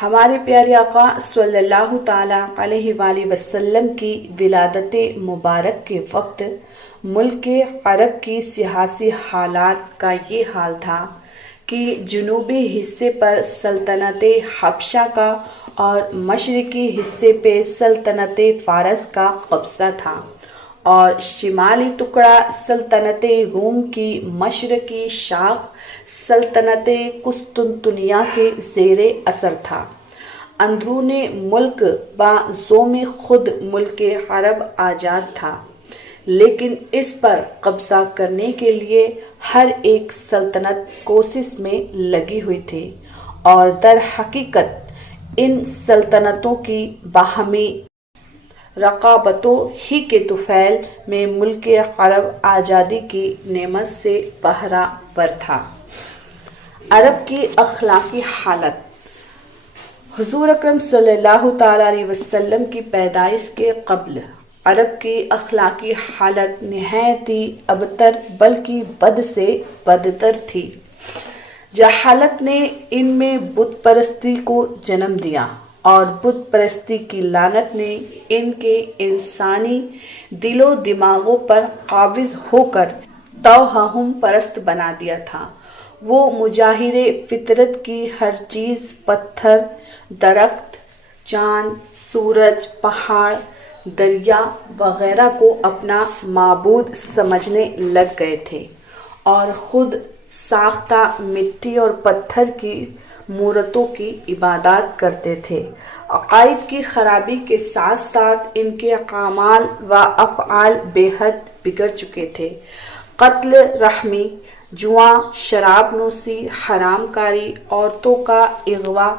ہمارے پیارے آقا صلی اللہ تعالیٰ علیہ وآلہ وسلم کی ولادت مبارک کے وقت ملک عرب کی سیاسی حالات کا یہ حال تھا کہ جنوبی حصے پر سلطنت حبشہ کا اور مشرقی حصے پہ سلطنت فارس کا قبضہ تھا اور شمالی ٹکڑا سلطنت روم کی مشرقی شاخ سلطنت قسطنطنیہ کے زیر اثر تھا۔ اندرون ملک بازوم خود ملک عرب آزاد تھا، لیکن اس پر قبضہ کرنے کے لیے ہر ایک سلطنت کوشش میں لگی ہوئی تھی اور در حقیقت ان سلطنتوں کی باہمی رقابتوں ہی کے طفیل میں ملک عرب آزادی کی نعمت سے بہرہ ور تھا۔ عرب کی اخلاقی حالت۔ حضور اکرم صلی اللہ تعالیٰ علیہ وسلم کی پیدائش کے قبل عرب کی اخلاقی حالت نہایت ہی ابتر بلکہ بد سے بدتر تھی۔ جہالت نے ان میں بت پرستی کو جنم دیا اور بت پرستی کی لعنت نے ان کے انسانی دل و دماغوں پر قابض ہو کر توہم پرست بنا دیا تھا۔ وہ مظاہر فطرت کی ہر چیز، پتھر، درخت، چاند، سورج، پہاڑ، دریا وغیرہ کو اپنا معبود سمجھنے لگ گئے تھے اور خود ساختہ مٹی اور پتھر کی مورتوں کی عبادات کرتے تھے۔ عقائد کی خرابی کے ساتھ ساتھ ان کے اعمال و افعال بے حد بگڑ چکے تھے۔ قتل رحمی، جوا، شراب نوشی، حرام کاری، عورتوں کا اغوا،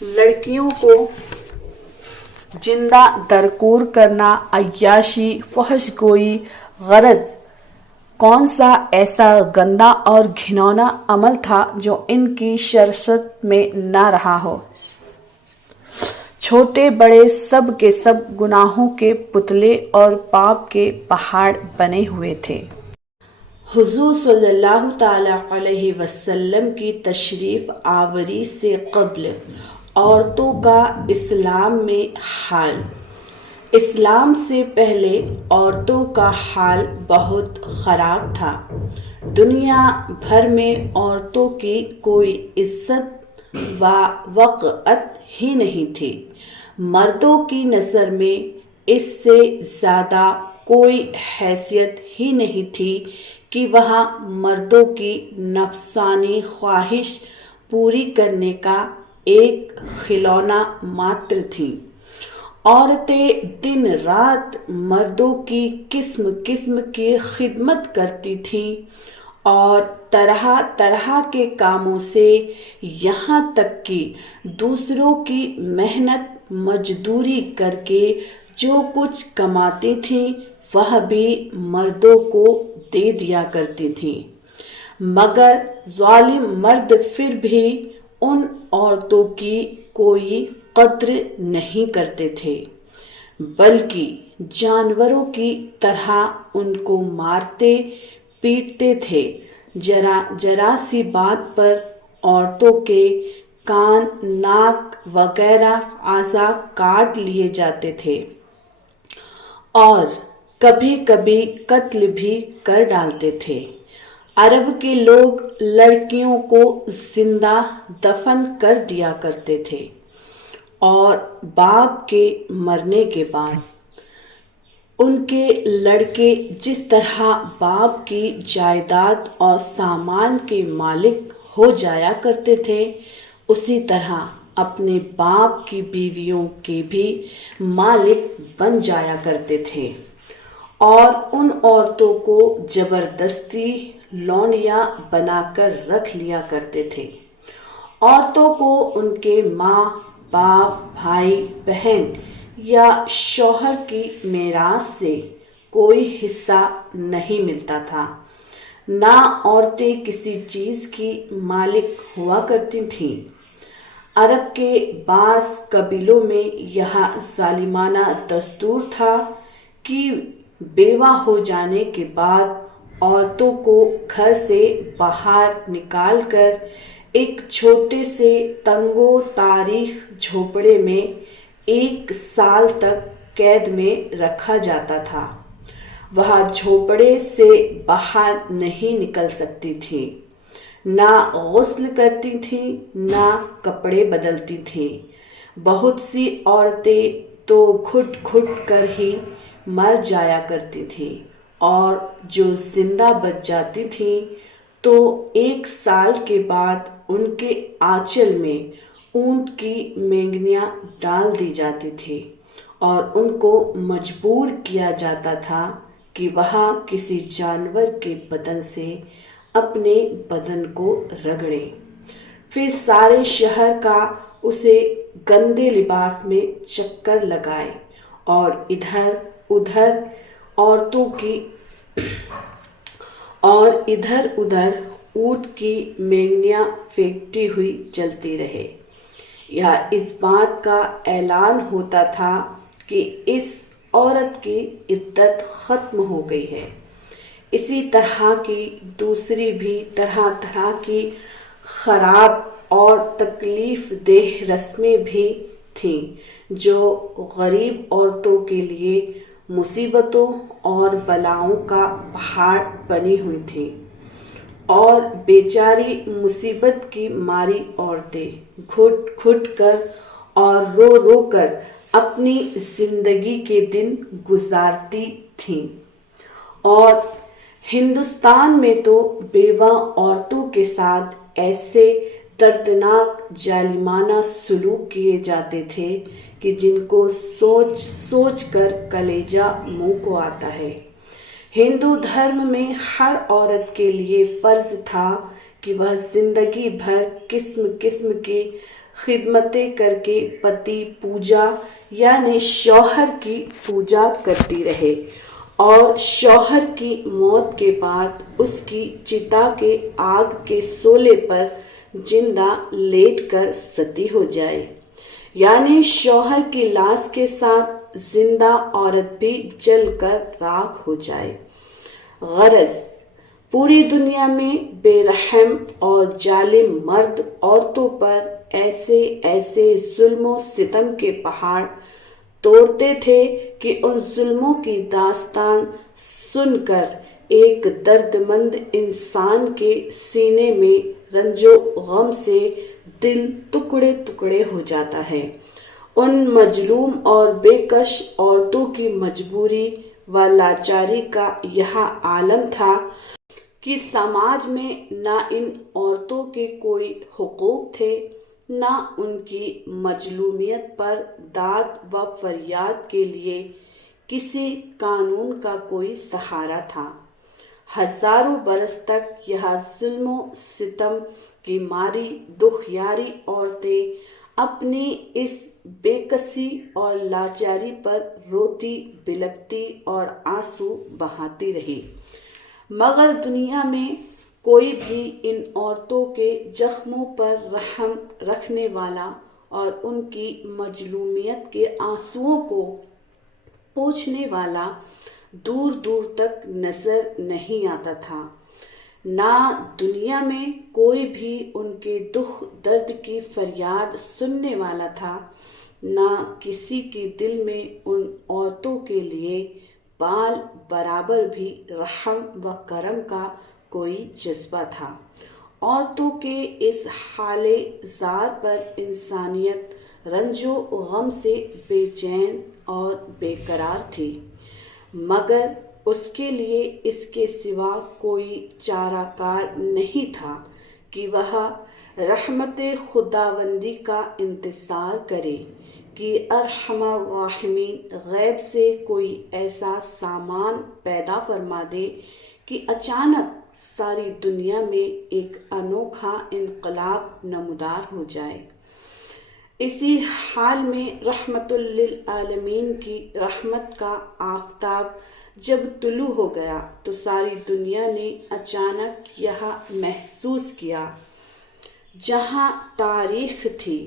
لڑکیوں کو زندہ درکور کرنا، عیاشی، فحش گوئی، غرض کون سا ایسا گندا اور گھنونا عمل تھا جو ان کی شرست میں نہ رہا ہو۔ چھوٹے بڑے سب کے سب گناہوں کے پتلے اور پاپ کے پہاڑ بنے ہوئے تھے۔ حضور صلی اللہ تعالیٰ علیہ وسلم کی تشریف آوری سے قبل عورتوں کا اسلام میں حال۔ اسلام سے پہلے عورتوں کا حال بہت خراب تھا۔ دنیا بھر میں عورتوں کی کوئی عزت و وقعت ہی نہیں تھی۔ مردوں کی نظر میں اس سے زیادہ کوئی حیثیت ہی نہیں تھی کہ وہ مردوں کی نفسانی خواہش پوری کرنے کا ایک کھلونا ماتر تھیں۔ عورتیں دن رات مردوں کی قسم قسم کی خدمت کرتی تھیں اور طرح طرح کے کاموں سے یہاں تک کہ دوسروں کی محنت مزدوری کر کے جو کچھ کماتی تھیں وہ بھی مردوں کو دے دیا کرتی تھیں، مگر ظالم مرد پھر بھی ان عورتوں کی کوئی قدر نہیں کرتے تھے، بلکہ جانوروں کی طرح ان کو مارتے پیٹتے تھے۔ ذرا سی بات پر عورتوں کے کان، ناک وغیرہ اعضاء کاٹ لیے جاتے تھے اور کبھی کبھی قتل بھی کر ڈالتے تھے۔ عرب کے لوگ لڑکیوں کو زندہ دفن کر دیا کرتے تھے اور باپ کے مرنے کے بعد ان کے لڑکے جس طرح باپ کی جائیداد اور سامان کے مالک ہو جایا کرتے تھے، اسی طرح اپنے باپ کی بیویوں کے بھی مالک بن جایا کرتے تھے اور ان عورتوں کو زبردستی لونڈیاں بنا کر رکھ لیا کرتے تھے۔ عورتوں کو ان کے ماں باپ، بھائی بہن یا شوہر کی میراث سے کوئی حصہ نہیں ملتا تھا، نہ عورتیں کسی چیز کی مالک ہوا کرتی تھیں۔ عرب کے بعض قبیلوں میں یہ ظالمانہ دستور تھا کہ بیوہ ہو جانے کے بعد عورتوں کو گھر سے باہر نکال کر ایک چھوٹے سے تنگو تاریخ جھوپڑے میں 1 سال تک قید میں رکھا جاتا تھا۔ وہ جھوپڑے سے باہر نہیں نکل سکتی تھی، نہ غسل کرتی تھیں، نہ کپڑے بدلتی تھیں۔ بہت سی عورتیں تو گھٹ گھٹ کر ہی مر جایا کرتی تھیں، اور جو زندہ بچ جاتی تھیں تو 1 سال کے بعد ان کے آنچل میں اونٹ کی مینگنیاں ڈال دی جاتی تھی، اور ان کو مجبور کیا جاتا تھا کہ وہ کسی جانور کے بدن سے اپنے بدن کو رگڑیں، پھر سارے شہر کا اسے گندے لباس میں چکر لگائے، اور ادھر ادھر اونٹ کی مینگنیاں پھینکتی ہوئی چلتی رہے، یا اس بات کا اعلان ہوتا تھا کہ اس عورت کی عدت ختم ہو گئی ہے۔ اسی طرح کی دوسری بھی طرح طرح کی خراب اور تکلیف دہ رسمیں بھی تھیں جو غریب عورتوں کے لیے مصیبتوں اور بلاؤں کا پہاڑ بنی ہوئی تھیں، اور بیچاری مصیبت کی ماری عورتیں گھٹ گھٹ کر اور رو رو کر اپنی زندگی کے دن گزارتی تھیں۔ اور ہندوستان میں تو بیوہ عورتوں کے ساتھ ایسے دردناک ظالمانہ سلوک کیے جاتے تھے کہ جن کو سوچ سوچ کر کلیجہ منہ کو آتا ہے۔ ہندو دھرم میں ہر عورت کے لیے فرض تھا کہ وہ زندگی بھر قسم قسم کی خدمتیں کر کے پتی پوجا یعنی شوہر کی پوجا کرتی رہے، اور شوہر کی موت کے بعد اس کی چتا کے آگ کے شعلے پر زندہ لیٹ کر ستی ہو جائے، یعنی شوہر کی لاش کے ساتھ زندہ عورت بھی جل کر راکھ ہو جائے۔ غرض پوری دنیا میں بے رحم اور ظالم مرد عورتوں پر ایسے ایسے ظلم و ستم کے پہاڑ توڑتے تھے کہ ان ظلموں کی داستان سن کر ایک درد مند انسان کے سینے میں رنج و غم سے دل ٹکڑے ٹکڑے ہو جاتا ہے۔ ان مظلوم اور بے کس عورتوں کی مجبوری و لاچاری کا یہ عالم تھا کہ سماج میں نہ ان عورتوں کے کوئی حقوق تھے، نہ ان کی مظلومیت پر داد و فریاد کے لیے کسی قانون کا کوئی سہارا تھا۔ ہزاروں برس تک یہ ظلم و ستم کی ماری دکھیاری عورتیں اپنی اس بے کسی اور لاچاری پر روتی بلکتی اور آنسو بہاتی رہی، مگر دنیا میں کوئی بھی ان عورتوں کے زخموں پر رحم رکھنے والا اور ان کی مظلومیت کے آنسوؤں کو پوچھنے والا دور دور تک نظر نہیں آتا تھا۔ نہ دنیا میں کوئی بھی ان کے دکھ درد کی فریاد سننے والا تھا، نہ کسی کے دل میں ان عورتوں کے لیے بال برابر بھی رحم و کرم کا کوئی جذبہ تھا۔ عورتوں کے اس حال زار پر انسانیت رنج و غم سے بے چین اور بے قرار تھی، مگر اس کے لیے اس کے سوا کوئی چارہ کار نہیں تھا کہ وہ رحمت خداوندی کا انتظار کرے کہ ارحم الراحمین غیب سے کوئی ایسا سامان پیدا فرما دے کہ اچانک ساری دنیا میں ایک انوکھا انقلاب نمودار ہو جائے۔ اسی حال میں رحمت للعالمین کی رحمت کا آفتاب جب طلوع ہو گیا تو ساری دنیا نے اچانک یہ محسوس کیا، جہاں تاریخ تھی،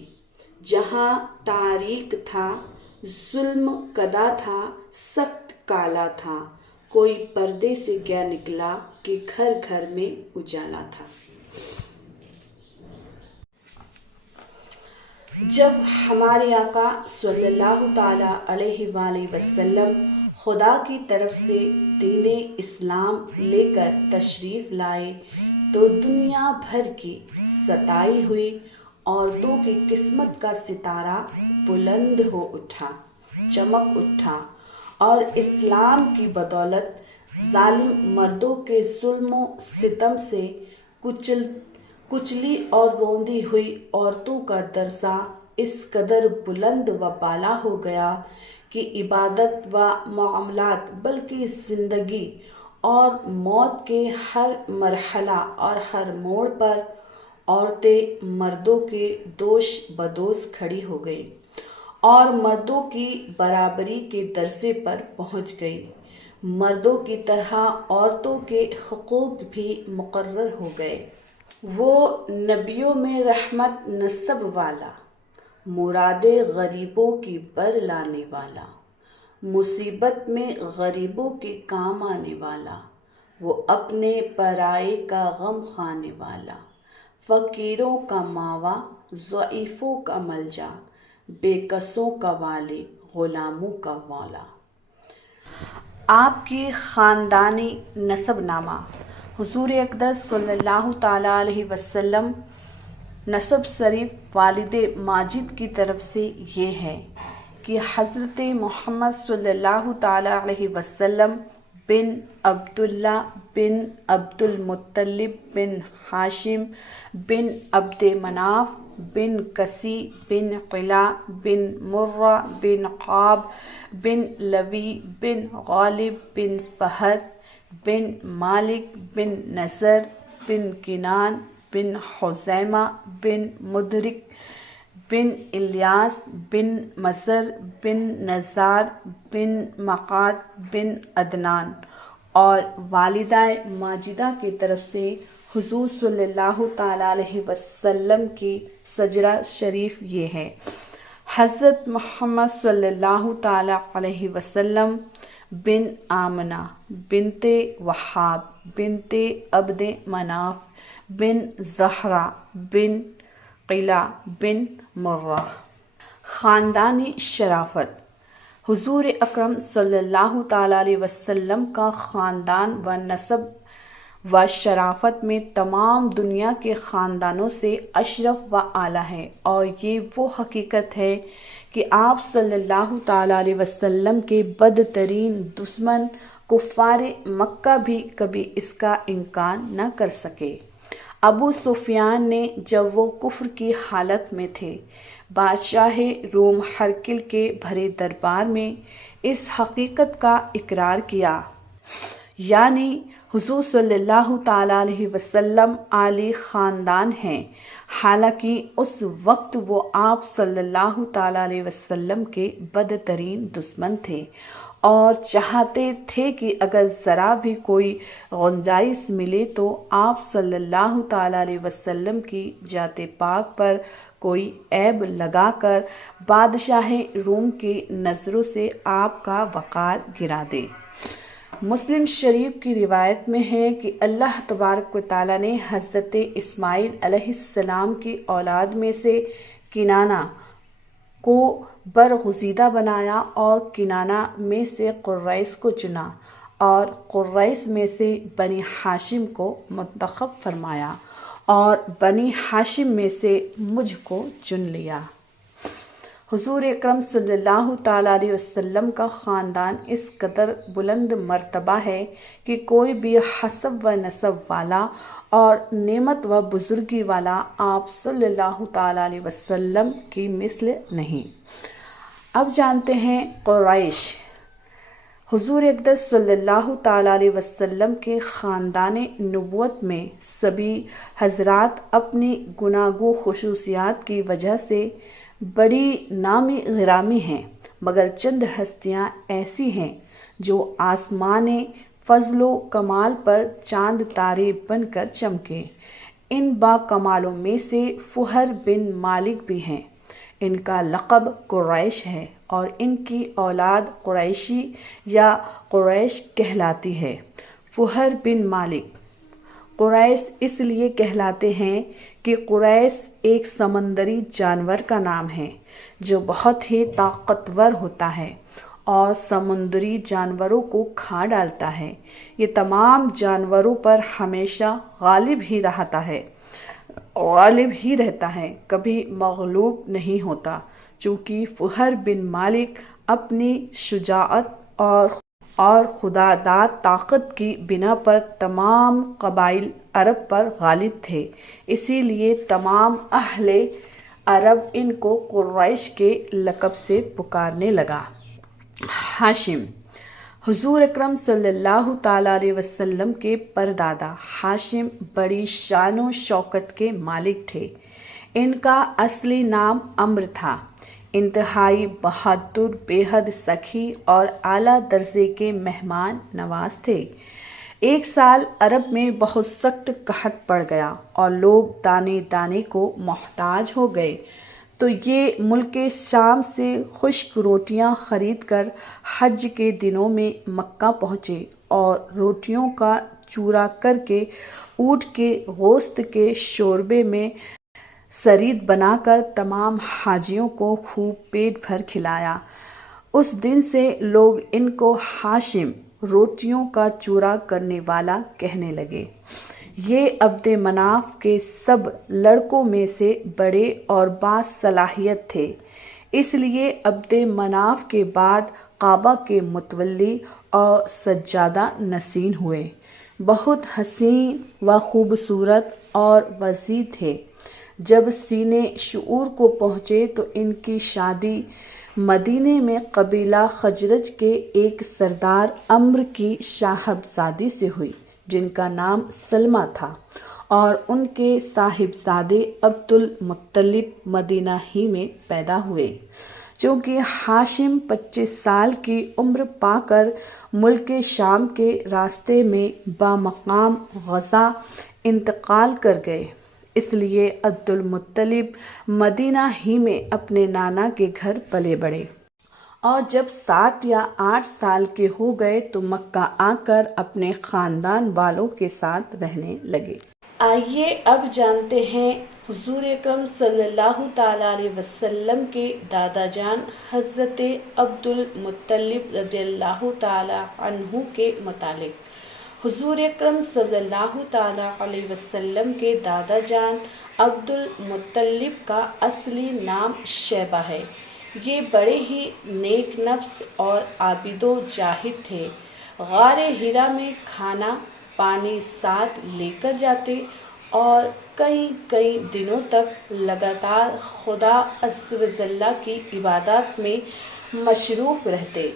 جہاں تاریک تھا، ظلم کدا تھا، سخت کالا تھا، کوئی پردے سے کیا نکلا کہ گھر گھر میں اجالا تھا۔ جب ہمارے آقا صلی اللہ تعالیٰ علیہ وآلہ وسلم خدا کی طرف سے دین اسلام لے کر تشریف لائے تو دنیا بھر کی ستائی ہوئی عورتوں کی قسمت کا ستارہ بلند ہو اٹھا، چمک اٹھا، اور اسلام کی بدولت ظالم مردوں کے ظلم و ستم سے کچلی اور روندی ہوئی عورتوں کا درجہ اس قدر بلند و بالا ہو گیا کہ عبادت و معاملات بلکہ زندگی اور موت کے ہر مرحلہ اور ہر موڑ پر عورتیں مردوں کے دوش بدوش کھڑی ہو گئیں اور مردوں کی برابری کے درجے پر پہنچ گئی۔ مردوں کی طرح عورتوں کے حقوق بھی مقرر ہو گئے۔ وہ نبیوں میں رحمت نسب والا، مراد غریبوں کی بر لانے والا، مصیبت میں غریبوں کے کام آنے والا، وہ اپنے پرائے کا غم کھانے والا، فقیروں کا ماوا، ضعیفوں کا ملجا، بے کسوں کا والی، غلاموں کا مولا۔ آپ کی خاندانی نسب نامہ۔ حضور اقدس صلی اللہ تعالیٰ علیہ وسلم نسب شریف والد ماجد کی طرف سے یہ ہے کہ حضرت محمد صلی اللہ تعالیٰ علیہ وسلم بن عبداللہ بن عبد المطلب بن ہاشم بن عبد مناف بن کسی بن قلع بن مرہ بن قاب بن لوی بن غالب بن فہر بن مالک بن نصر بن کنان بن خزیمہ بن مدرک بن الیاس بن مصر بن نزار بن مقات بن عدنان، اور والدہ ماجدہ کی طرف سے حضور صلی اللہ تعالیٰ علیہ وسلم کی سجرہ شریف یہ ہے: حضرت محمد صلی اللہ تعالیٰ علیہ وسلم بن آمنہ بنت وہاب بنت عبد مناف بن زہرہ بن قلع بن مرہ۔ خاندانی شرافت۔ حضور اکرم صلی اللہ تعالیٰ علیہ وسلم کا خاندان و نسب و شرافت میں تمام دنیا کے خاندانوں سے اشرف و اعلیٰ ہے، اور یہ وہ حقیقت ہے کہ آپ صلی اللہ تعالیٰ علیہ وسلم کے بدترین دشمن کفار مکہ بھی کبھی اس کا انکار نہ کر سکے۔ ابو سفیان نے جب وہ کفر کی حالت میں تھے بادشاہ روم ہرقل کے بھرے دربار میں اس حقیقت کا اقرار کیا، یعنی حضور صلی اللہ تعالیٰ علیہ وسلم عالی خاندان ہیں، حالانکہ اس وقت وہ آپ صلی اللہ تعالیٰ علیہ وسلم کے بدترین دشمن تھے اور چاہتے تھے کہ اگر ذرا بھی کوئی گنجائش ملے تو آپ صلی اللہ تعالیٰ علیہ وسلم کی ذات پاک پر کوئی عیب لگا کر بادشاہ روم کی نظروں سے آپ کا وقار گرا دے۔ مسلم شریف کی روایت میں ہے کہ اللہ تبارک و تعالیٰ نے حضرت اسماعیل علیہ السلام کی اولاد میں سے کنانہ کو برگزیدہ بنایا اور کنانہ میں سے قریش کو چنا اور قریش میں سے بنی ہاشم کو منتخب فرمایا اور بنی ہاشم میں سے مجھ کو چن لیا۔ حضور اکرم صلی اللہ تعالیٰ علیہ وسلم کا خاندان اس قدر بلند مرتبہ ہے کہ کوئی بھی حسب و نسب والا اور نعمت و بزرگی والا آپ صلی اللہ تعالیٰ علیہ وسلم کی مثل نہیں۔ اب جانتے ہیں قریش۔ حضور اقدس صلی اللہ تعالیٰ علیہ وسلم کے خاندان نبوت میں سبھی حضرات اپنی گوناگوں خصوصیات کی وجہ سے بڑی نامی غرامی ہیں، مگر چند ہستیاں ایسی ہیں جو آسمان فضل و کمال پر چاند تارے بن کر چمکے۔ ان با کمالوں میں سے فہر بن مالک بھی ہیں۔ ان کا لقب قریش ہے اور ان کی اولاد قریشی یا قریش کہلاتی ہے۔ فہر بن مالک قریش اس لیے کہلاتے ہیں کہ کہ قریش ایک سمندری جانور کا نام ہے جو بہت ہی طاقتور ہوتا ہے اور سمندری جانوروں کو کھا ڈالتا ہے۔ یہ تمام جانوروں پر ہمیشہ غالب ہی رہتا ہے، کبھی مغلوب نہیں ہوتا، چونکہ فہر بن مالک اپنی شجاعت اور خودداد طاقت کی بنا پر تمام قبائل عرب پر غالب تھے، اسی لیے تمام اہل عرب ان کو قریش کے لقب سے پکارنے لگا۔ ہاشم، حضور اکرم صلی اللہ تعالیٰ علیہ وسلم کے پردادا ہاشم بڑی شان و شوکت کے مالک تھے۔ ان کا اصلی نام عمرو تھا۔ انتہائی بہادر، بے حد سخی اور اعلیٰ درجے کے مہمان نواز تھے۔ ایک سال عرب میں بہت سخت قحط پڑ گیا اور لوگ دانے دانے کو محتاج ہو گئے، تو یہ ملک شام سے خشک روٹیاں خرید کر حج کے دنوں میں مکہ پہنچے اور روٹیوں کا چورا کر کے اونٹ کے گوشت کے شوربے میں سرید بنا کر تمام حاجیوں کو خوب پیٹ بھر کھلایا۔ اس دن سے لوگ ان کو ہاشم، روٹیوں کا چورا کرنے والا کہنے لگے۔ یہ عبد مناف کے سب لڑکوں میں سے بڑے اور باصلاحیت تھے، اس لیے عبد مناف کے بعد کعبہ کے متولی اور سجادہ نشین ہوئے۔ بہت حسین و خوبصورت اور وسیع تھے۔ جب سینِ شعور کو پہنچے تو ان کی شادی مدینے میں قبیلہ خزرج کے ایک سردار عمرو کی صاحبزادی سے ہوئی جن کا نام سلمہ تھا، اور ان کے صاحبزادے عبد المطلب مدینہ ہی میں پیدا ہوئے۔ چونکہ ہاشم 25 سال کی عمر پا کر ملک شام کے راستے میں بامقام غزہ انتقال کر گئے، اس لیے عبد المطلب مدینہ ہی میں اپنے نانا کے گھر پلے بڑھے، اور جب 7 یا 8 سال کے ہو گئے تو مکہ آ کر اپنے خاندان والوں کے ساتھ رہنے لگے۔ آئیے اب جانتے ہیں حضور اکرم صلی اللہ تعالیٰ علیہ وسلم کے دادا جان حضرت عبد المطلب رضی اللہ تعالیٰ عنہ کے متعلق۔ حضور اکرم صلی اللہ تعالیٰ علیہ وسلم کے دادا جان عبد المطلب کا اصلی نام شیبہ ہے۔ یہ بڑے ہی نیک نفس اور عابد و زاہد تھے۔ غار حرا میں کھانا پانی ساتھ لے کر جاتے اور کئی دنوں تک لگاتار خدا عز و جل کی عبادات میں مصروف رہتے۔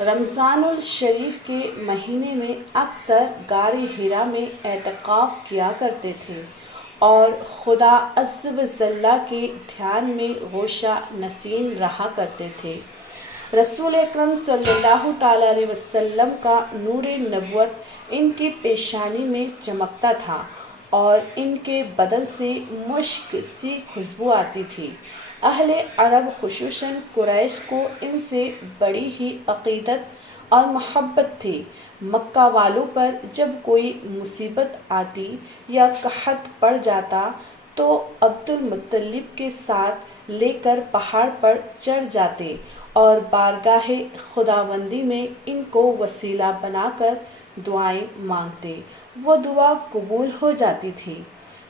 رمضان الشریف کے مہینے میں اکثر غار حرا میں اعتکاف کیا کرتے تھے اور خدا عز و جل کے دھیان میں گوشہ نشین رہا کرتے تھے۔ رسول اکرم صلی اللہ تعالیٰ علیہ وسلم کا نور نبوت ان کی پیشانی میں چمکتا تھا اور ان کے بدن سے مشک سی خوشبو آتی تھی۔ اہل عرب خصوصاً قریش کو ان سے بڑی ہی عقیدت اور محبت تھی۔ مکہ والوں پر جب کوئی مصیبت آتی یا قحط پڑ جاتا تو عبد المطلب کے ساتھ لے کر پہاڑ پر چڑھ جاتے اور بارگاہ خداوندی میں ان کو وسیلہ بنا کر دعائیں مانگتے، وہ دعا قبول ہو جاتی تھی۔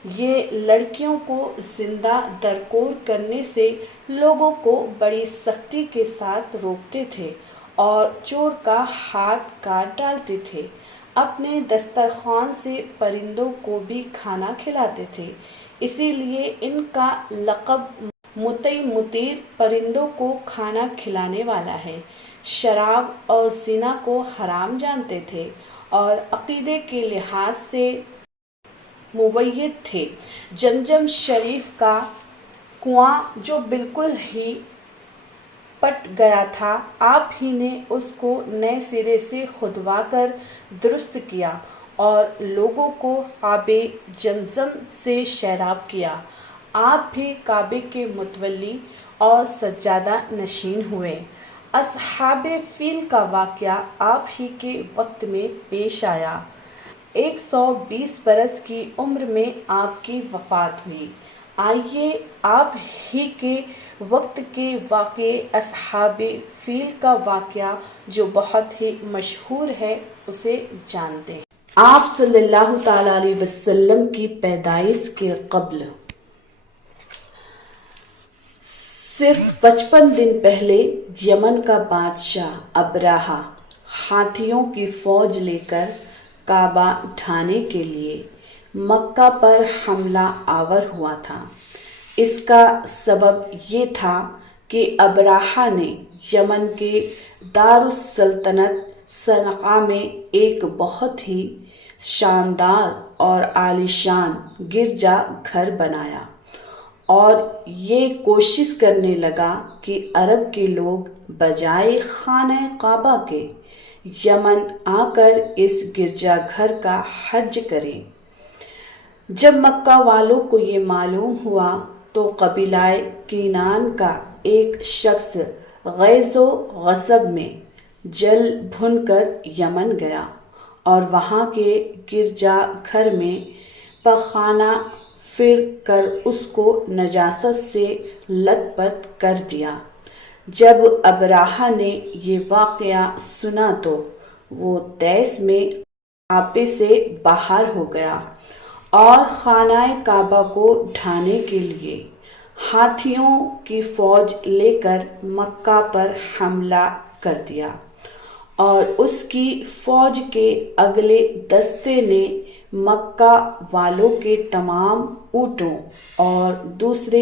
یہ لڑکیوں کو زندہ درکور کرنے سے لوگوں کو بڑی سختی کے ساتھ روکتے تھے اور چور کا ہاتھ کاٹ ڈالتے تھے۔ اپنے دسترخوان سے پرندوں کو بھی کھانا کھلاتے تھے، اسی لیے ان کا لقب مطیع مطیر، پرندوں کو کھانا کھلانے والا ہے۔ شراب اور زنا کو حرام جانتے تھے اور عقیدے کے لحاظ سے موحد تھے۔ زمزم شریف کا کنواں جو بالکل ہی پٹ گیا تھا، آپ ہی نے اس کو نئے سرے سے کھودوا کر درست کیا اور لوگوں کو آب زمزم سے سیراب کیا۔ آپ بھی کعبے کے متولی اور سجادہ نشین ہوئے۔ اصحاب فیل کا واقعہ آپ ہی کے وقت میں پیش آیا۔ 120 برس کی عمر میں آپ کی وفات ہوئی۔ آئیے آپ ہی کے وقت کے واقع اصحاب فیل کا واقعہ جو بہت ہی مشہور ہے اسے جانتے ہیں۔ آپ صلی اللہ تعالیٰ علیہ وسلم کی پیدائش کے قبل صرف 55 دن پہلے یمن کا بادشاہ ابراہا ہاتھیوں کی فوج لے کر کعبہ ڈھانے کے لیے مکہ پر حملہ آور ہوا تھا۔ اس کا سبب یہ تھا کہ ابراہا نے یمن کے دارالسلطنت صنعاء میں ایک بہت ہی شاندار اور عالیشان گرجا گھر بنایا اور یہ کوشش کرنے لگا کہ عرب کے لوگ بجائے خانہ کعبہ کے یمن آ کر اس گرجا گھر کا حج کریں۔ جب مکہ والوں کو یہ معلوم ہوا تو قبیلہ کنان کا ایک شخص غیظ و غضب میں جل بھن کر یمن گیا اور وہاں کے گرجا گھر میں پخانہ پھر کر اس کو نجاست سے لت پت کر دیا۔ جب ابراہا نے یہ واقعہ سنا تو وہ طیش میں آپے سے باہر ہو گیا اور خانہ کعبہ کو ڈھانے کے لیے ہاتھیوں کی فوج لے کر مکہ پر حملہ کر دیا اور اس کی فوج کے اگلے دستے نے مکہ والوں کے تمام اونٹوں اور دوسرے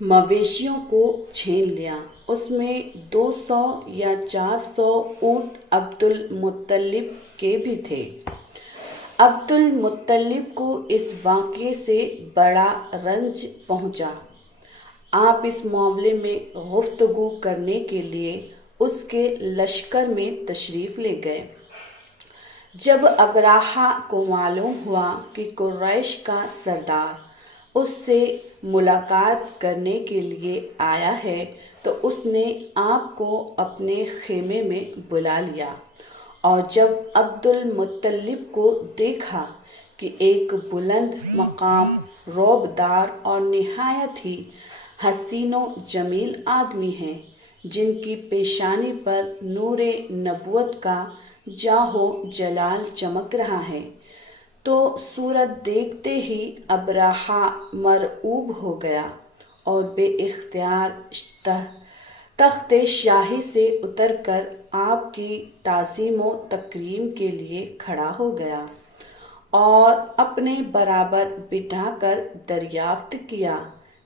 مویشیوں کو چھین لیا۔ اس میں 200 یا 400 اونٹ عبد المطلب کے بھی تھے۔ عبد المطلب کو اس واقعے سے بڑا رنج پہنچا۔ آپ اس معاملے میں گفتگو کرنے کے لیے اس کے لشکر میں تشریف لے گئے۔ جب ابراہا کو معلوم ہوا کہ قریش کا سردار اس سے ملاقات کرنے کے لیے آیا ہے تو اس نے آپ کو اپنے خیمے میں بلا لیا اور جب عبد المطلب کو دیکھا کہ ایک بلند مقام رعبدار اور نہایت ہی حسین و جمیل آدمی ہیں جن کی پیشانی پر نور نبوت کا جاہ و جلال چمک رہا ہے تو صورت دیکھتے ہی ابراہا مرعوب ہو گیا اور بے اختیار تخت شاہی سے اتر کر آپ کی تعظیم و تکریم کے لیے کھڑا ہو گیا اور اپنے برابر بٹھا کر دریافت کیا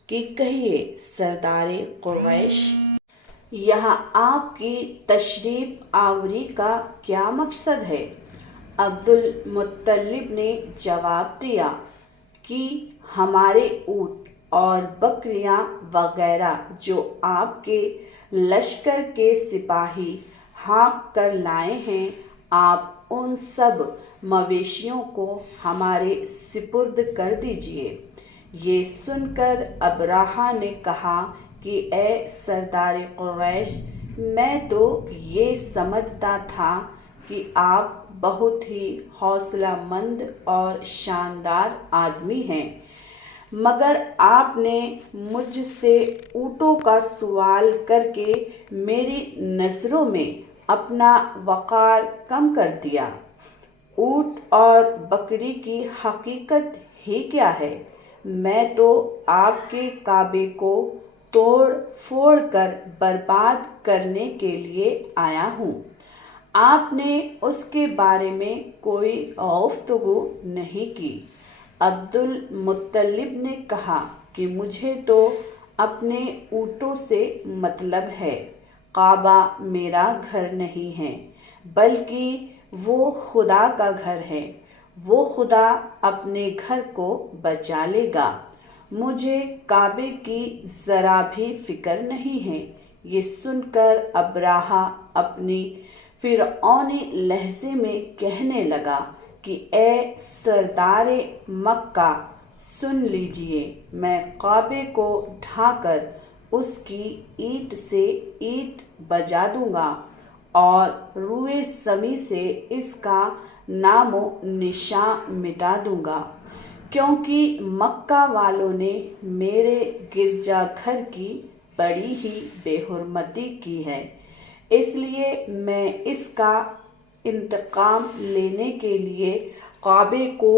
کہ کہیے سردار قریش، یہاں آپ کی تشریف آوری کا کیا مقصد ہے؟ عبد المطلب نے جواب دیا کہ ہمارے اونٹ اور بکریاں وغیرہ جو آپ کے لشکر کے سپاہی ہانک کر لائے ہیں، آپ ان سب مویشیوں کو ہمارے سپرد کر دیجیے۔ یہ سن کر ابراہا نے کہا کہ اے سردار قریش، میں تو یہ سمجھتا تھا کہ آپ بہت ہی حوصلہ مند اور شاندار آدمی ہیں، مگر آپ نے مجھ سے اونٹوں کا سوال کر کے میری نظروں میں اپنا وقار کم کر دیا۔ اونٹ اور بکری کی حقیقت ہی کیا ہے؟ میں تو آپ کے کعبے کو توڑ پھوڑ کر برباد کرنے کے لیے آیا ہوں۔ آپ نے اس کے بارے میں کوئی گفتگو نہیں کی۔ عبد المطلب نے کہا کہ مجھے تو اپنے اونٹوں سے مطلب ہے، کعبہ میرا گھر نہیں ہے بلکہ وہ خدا کا گھر ہے، وہ خدا اپنے گھر کو بچا لے گا، مجھے کعبے کی ذرا بھی فکر نہیں ہے۔ یہ سن کر ابراہا اپنی فرعونی لہجے میں کہنے لگا کہ اے سردار مکہ، سن لیجئے، میں کعبے کو ڈھا کر اس کی اینٹ سے اینٹ بجا دوں گا اور روئے زمیں سے اس کا نام و نشاں مٹا دوں گا۔ کیونکہ مکہ والوں نے میرے گرجا گھر کی بڑی ہی بے حرمتی کی ہے، اس لیے میں اس کا انتقام لینے کے لیے کعبے کو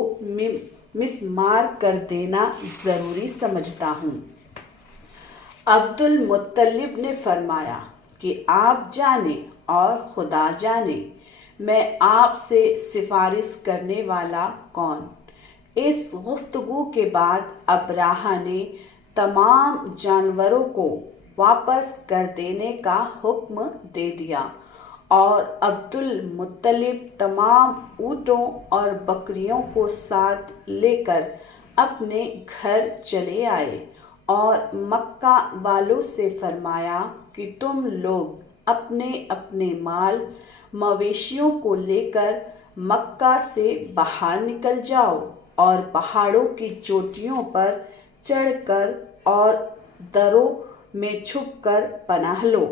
مسمار کر دینا ضروری سمجھتا ہوں۔ عبد المطلب نے فرمایا کہ آپ جانیں اور خدا جانے، میں آپ سے سفارش کرنے والا کون؟ اس گفتگو کے بعد ابراہہ نے تمام جانوروں کو واپس کر دینے کا حکم دے دیا اور عبد المطلب تمام اونٹوں اور بکریوں کو ساتھ لے کر اپنے گھر چلے آئے اور مکہ والوں سے فرمایا کہ تم لوگ اپنے اپنے مال مویشیوں کو لے کر مکہ سے باہر نکل جاؤ اور پہاڑوں کی چوٹیوں پر چڑھ کر اور دروں میں چھپ کر پناہ لو۔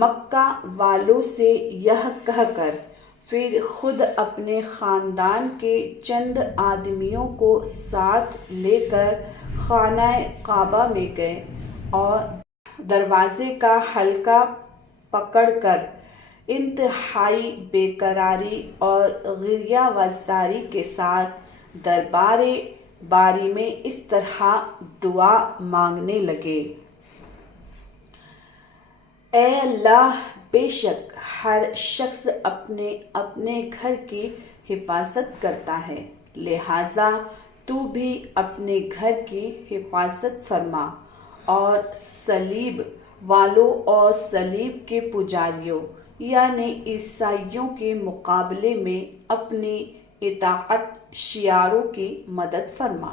مکہ والوں سے یہ کہہ کر پھر خود اپنے خاندان کے چند آدمیوں کو ساتھ لے کر خانہ کعبہ میں گئے اور دروازے کا حلقہ پکڑ کر انتہائی بے قراری اور گریہ وزاری کے ساتھ دربار باری میں اس طرح دعا مانگنے لگے: اے اللہ، بے شک ہر شخص اپنے اپنے گھر کی حفاظت کرتا ہے، لہٰذا تو بھی اپنے گھر کی حفاظت فرما اور صلیب والوں اور صلیب کے پجاریوں یعنی عیسائیوں کے مقابلے میں اپنی اطاعت شیعوں کی مدد فرما۔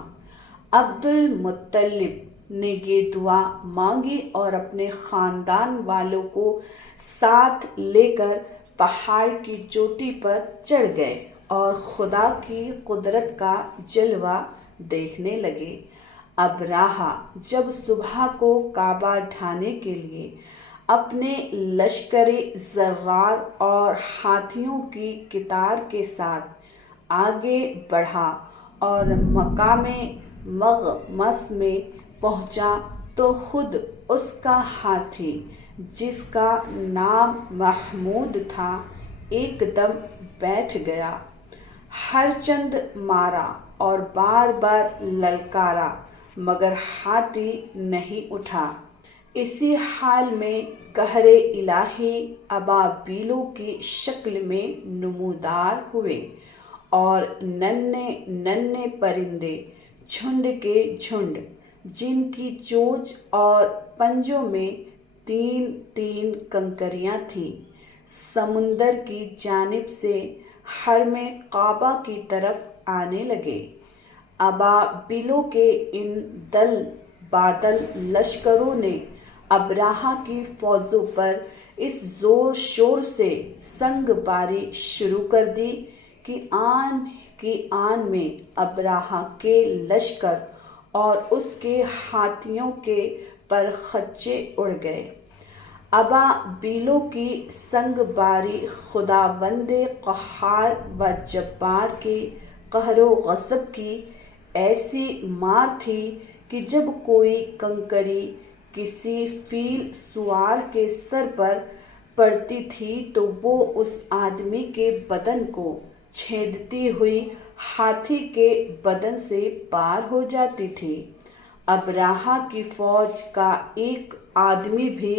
عبد المطلب نے یہ دعا مانگی اور اپنے خاندان والوں کو ساتھ لے کر پہاڑ کی چوٹی پر چڑھ گئے اور خدا کی قدرت کا جلوہ دیکھنے لگے۔ ابراہہ جب صبح کو کعبہ ڈھانے کے لیے اپنے لشکر زرار اور ہاتھیوں کی قطار کے ساتھ آگے بڑھا اور مقام مغمس میں پہنچا تو خود اس کا ہاتھی، جس کا نام محمود تھا، ایک دم بیٹھ گیا۔ ہر چند مارا اور بار بار للکارا مگر ہاتھی نہیں اٹھا۔ اسی حال میں قہر الہی ابابیلوں کی شکل میں نمودار ہوئے اور ننھے ننھے پرندے جھنڈ کے جھنڈ، جن کی چونچ اور پنجوں میں تین تین کنکریاں تھیں، سمندر کی جانب سے حرم کعبہ کی طرف آنے لگے۔ ابابیلوں کے ان دل بادل لشکروں نے ابراہہ کی فوجوں پر اس زور شور سے سنگ باری شروع کر دی کہ آن کی آن میں ابراہہ کے لشکر اور اس کے ہاتھیوں کے پرخچے اڑ گئے۔ ابابیلوں کی سنگ باری خداوند قہار و جبار کے قہر و غضب کی ایسی مار تھی کہ جب کوئی کنکری کسی فیل سوار کے سر پر پڑتی تھی تو وہ اس آدمی کے بدن کو چھیدتی ہوئی ہاتھی کے بدن سے پار ہو جاتی تھی۔ ابراہہ کی فوج کا ایک آدمی بھی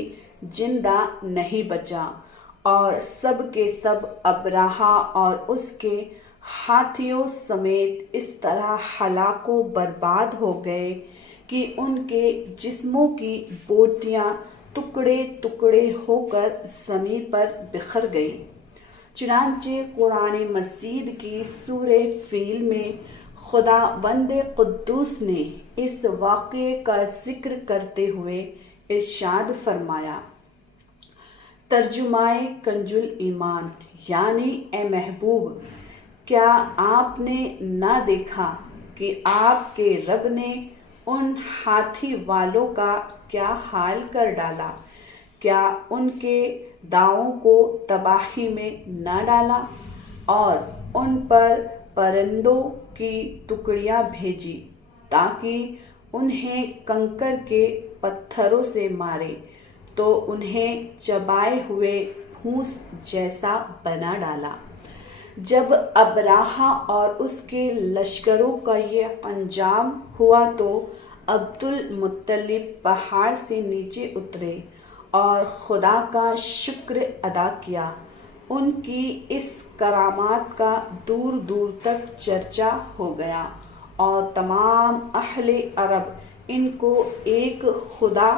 زندہ نہیں بچا اور سب کے سب ابراہہ اور اس کے ہاتھیوں سمیت اس طرح ہلاک و برباد ہو گئے کہ ان کے جسموں کی بوٹیاں ٹکڑے ٹکڑے ہو کر زمین پر بکھر گئی۔ چنانچہ قرآن مجید کی سورہ فیل میں خداوند قدوس نے اس واقعے کا ذکر کرتے ہوئے ارشاد فرمایا: ترجمہ کنز ایمان، یعنی اے محبوب، کیا آپ نے نہ دیکھا کہ آپ کے رب نے ان ہاتھی والوں کا کیا حال کر ڈالا؟ کیا ان کے داؤں کو تباہی میں نہ ڈالا اور ان پر پرندوں کی ٹکڑیاں بھیجی تاکہ انہیں کنکر کے پتھروں سے مارے تو انہیں چبائے ہوئے پھوس جیسا بنا ڈالا۔ جب ابراہہ اور اس کے لشکروں کا یہ انجام ہوا تو عبد المطلب پہاڑ سے نیچے اترے اور خدا کا شکر ادا کیا۔ ان کی اس کرامات کا دور دور تک چرچا ہو گیا اور تمام اہل عرب ان کو ایک خدا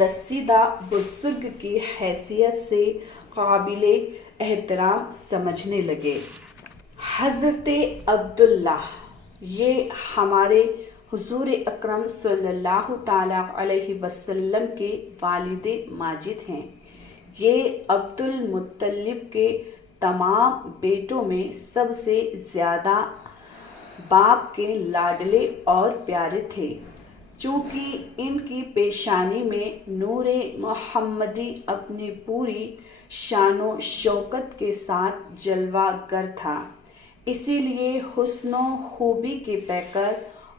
رسیدہ بزرگ کی حیثیت سے قابل احترام سمجھنے لگے۔ حضرت عبداللہ یہ ہمارے حضور اکرم صلی اللہ تعالیٰ علیہ وسلم کے والد ماجد ہیں۔ یہ عبد المطلب کے تمام بیٹوں میں سب سے زیادہ باپ کے لاڈلے اور پیارے تھے۔ چونکہ ان کی پیشانی میں نور محمدی اپنی پوری شان و شوکت کے ساتھ جلوہ گر تھا، اسی لیے حسن و خوبی کے پیکر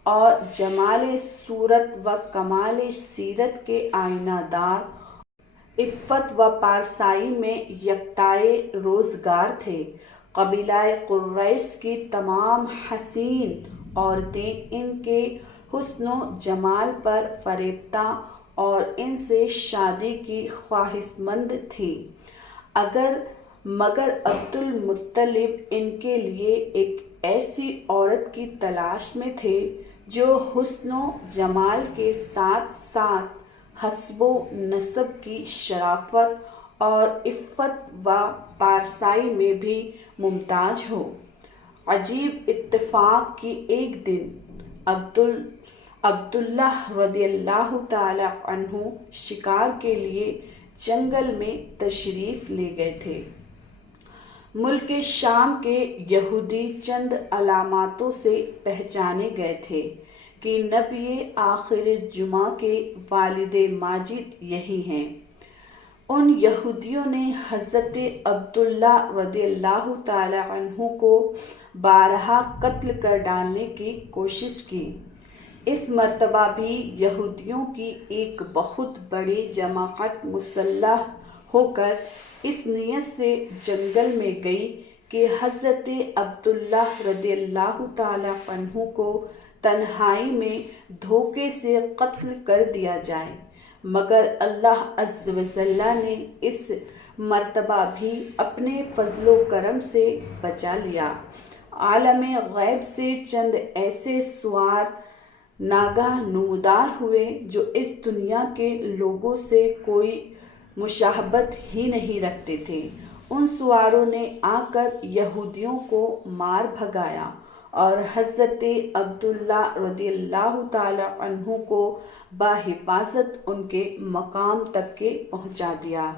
اور جمال صورت و کمال سیرت کے آئینہ دار، عفت و پارسائی میں یکتائے روزگار تھے۔ قبیلہ قریش کی تمام حسین عورتیں ان کے حسن و جمال پر فریفتہ اور ان سے شادی کی خواہشمند تھیں، مگر عبد المطلب ان کے لیے ایک ایسی عورت کی تلاش میں تھے جو حسن و جمال کے ساتھ ساتھ حسب و نسب کی شرافت اور عفت و پارسائی میں بھی ممتاز ہو۔ عجیب اتفاق کہ ایک دن عبداللہ رضی اللہ تعالی عنہ شکار کے لیے جنگل میں تشریف لے گئے تھے۔ ملک شام کے یہودی چند علاماتوں سے پہچانے گئے تھے کہ نبی آخر جمعہ کے والد ماجد یہی ہیں۔ ان یہودیوں نے حضرت عبداللہ رضی اللہ تعالی عنہ کو بارہا قتل کر ڈالنے کی کوشش کی۔ اس مرتبہ بھی یہودیوں کی ایک بہت بڑی جماعت مسلح ہو کر اس نیت سے جنگل میں گئی کہ حضرت عبداللہ رضی اللہ تعالی عنہ کو تنہائی میں دھوکے سے قتل کر دیا جائے، مگر اللہ عز و جل نے اس مرتبہ بھی اپنے فضل و کرم سے بچا لیا۔ عالم غیب سے چند ایسے سوار ناگہاں نمودار ہوئے جو اس دنیا کے لوگوں سے کوئی مشابہت ہی نہیں رکھتے تھے۔ ان سواروں نے آ کر یہودیوں کو مار بھگایا اور حضرت عبداللہ رضی اللہ تعالی عنہ کو بحفاظت ان کے مقام تک کے پہنچا دیا۔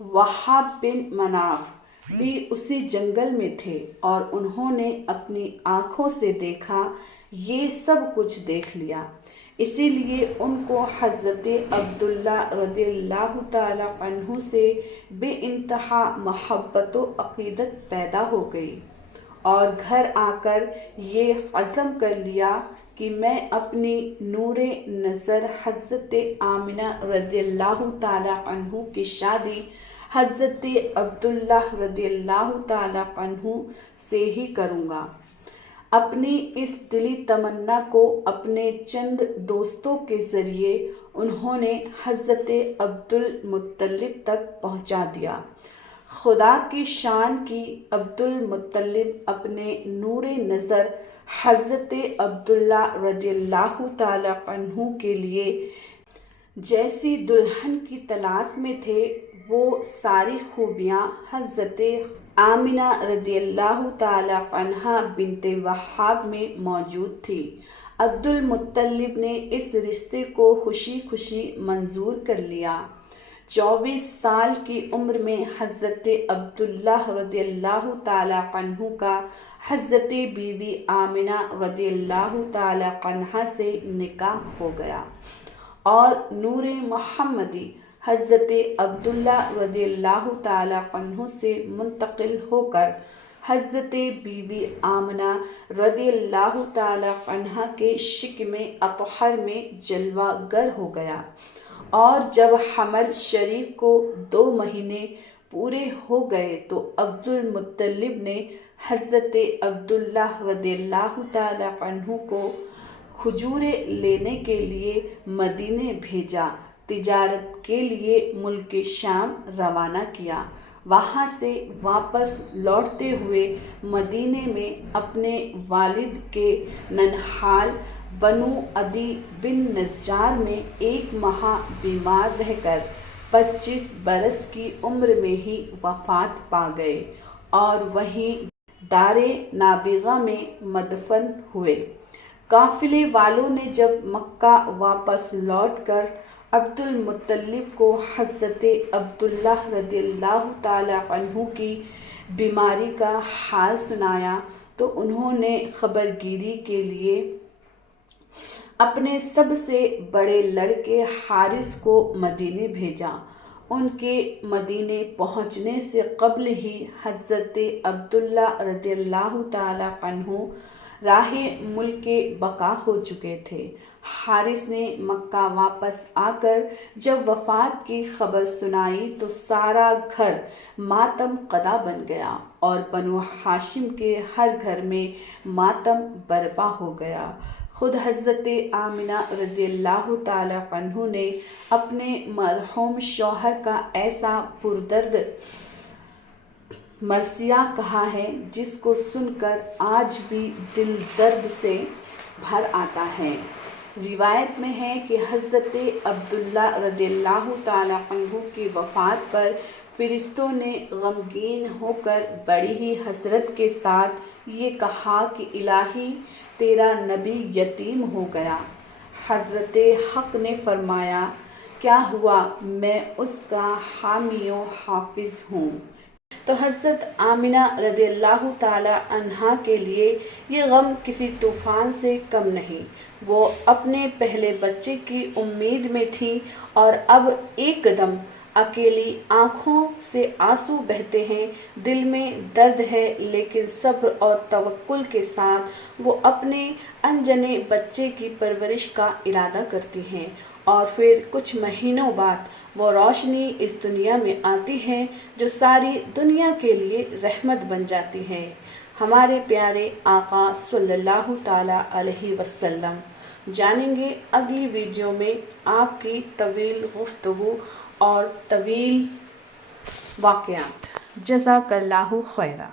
وہاب بن مناف بھی اسی جنگل میں تھے اور انہوں نے اپنی آنکھوں سے دیکھا، یہ سب کچھ دیکھ لیا، اسی لیے ان کو حضرت عبداللہ رضی اللہ تعالی عنہ سے بے انتہا محبت و عقیدت پیدا ہو گئی اور گھر آ کر یہ عزم کر لیا کہ میں اپنی نور نظر حضرت آمنہ رضی اللہ تعالی عنہ کی شادی حضرت عبداللہ رضی اللہ تعالی عنہ سے ہی کروں گا۔ اپنی اس دلی تمنا کو اپنے چند دوستوں کے ذریعے انہوں نے حضرت عبد المطلب تک پہنچا دیا۔ خدا کی شان کی عبد المطلب اپنے نور نظر حضرت عبداللہ رضی اللہ تعالی عنہ کے لیے جیسی دلہن کی تلاش میں تھے، وہ ساری خوبیاں حضرت آمنہ رضی اللہ تعالی عنہا بنت وہاب میں موجود تھی۔ عبد المطلب نے اس رشتے کو خوشی خوشی منظور کر لیا۔ 24 سال کی عمر میں حضرت عبداللہ رضی اللہ تعالی عنہ کا حضرت بی بی آمنہ رضی اللہ تعالی عنہا سے نکاح ہو گیا اور نور محمدی حضرت عبداللہ رضی اللہ تعالی عنہ سے منتقل ہو کر حضرت بی بی آمنہ رضی اللہ تعالی عنہا کے شکم اطہر میں جلوہ گر ہو گیا، اور جب حمل شریف کو 2 مہینے پورے ہو گئے تو عبد المطلب نے حضرت عبداللہ رضی اللہ تعالی عنہ کو کھجوریں لینے کے لیے مدینے بھیجا، تجارت کے لیے ملک شام روانہ کیا۔ وہاں سے واپس لوٹتے ہوئے مدینے میں اپنے والد کے ننہال بنو عدی بن نجار میں 1 ماہ بیمار رہ کر 25 برس کی عمر میں ہی وفات پا گئے اور وہیں دار نابغہ میں مدفن ہوئے۔ قافلے والوں نے جب مکہ واپس لوٹ کر عبد المطلب کو حضرت عبداللہ رضی اللہ تعالی عنہ کی بیماری کا حال سنایا تو انہوں نے خبرگیری کے لیے اپنے سب سے بڑے لڑکے حارث کو مدینے بھیجا۔ ان کے مدینے پہنچنے سے قبل ہی حضرت عبداللہ رضی اللہ تعالی عنہ راہ ملک بقا ہو چکے تھے۔ حارث نے مکہ واپس آ کر جب وفات کی خبر سنائی تو سارا گھر ماتم قدا بن گیا اور بنو ہاشم کے ہر گھر میں ماتم برپا ہو گیا۔ خود حضرت آمنہ رضی اللہ تعالی عنہ نے اپنے مرحوم شوہر کا ایسا پردرد مرثیہ کہا ہے جس کو سن کر آج بھی دل درد سے بھر آتا ہے۔ روایت میں ہے کہ حضرت عبداللہ رضی اللہ تعالی عنہ کی وفات پر فرشتوں نے غمگین ہو کر بڑی ہی حسرت کے ساتھ یہ کہا کہ الہی تیرا نبی یتیم ہو گیا۔ حضرت حق نے فرمایا کیا ہوا، میں اس کا حامی و حافظ ہوں۔ تو حضرت آمنہ رضی اللہ تعالی عنہا کے لیے یہ غم کسی طوفان سے کم نہیں۔ وہ اپنے پہلے بچے کی امید میں تھیں اور اب ایک دم اکیلی، آنکھوں سے آنسو بہتے ہیں، دل میں درد ہے، لیکن صبر اور توکل کے ساتھ وہ اپنے انجنے بچے کی پرورش کا ارادہ کرتی ہیں، اور پھر کچھ مہینوں بعد وہ روشنی اس دنیا میں آتی ہے جو ساری دنیا کے لیے رحمت بن جاتی ہے۔ ہمارے پیارے آقا صلی اللہ تعالی علیہ وسلم۔ جانیں گے اگلی ویڈیو میں آپ کی طویل گفتگو اور طویل واقعات۔ جزاک اللہ خیرہ۔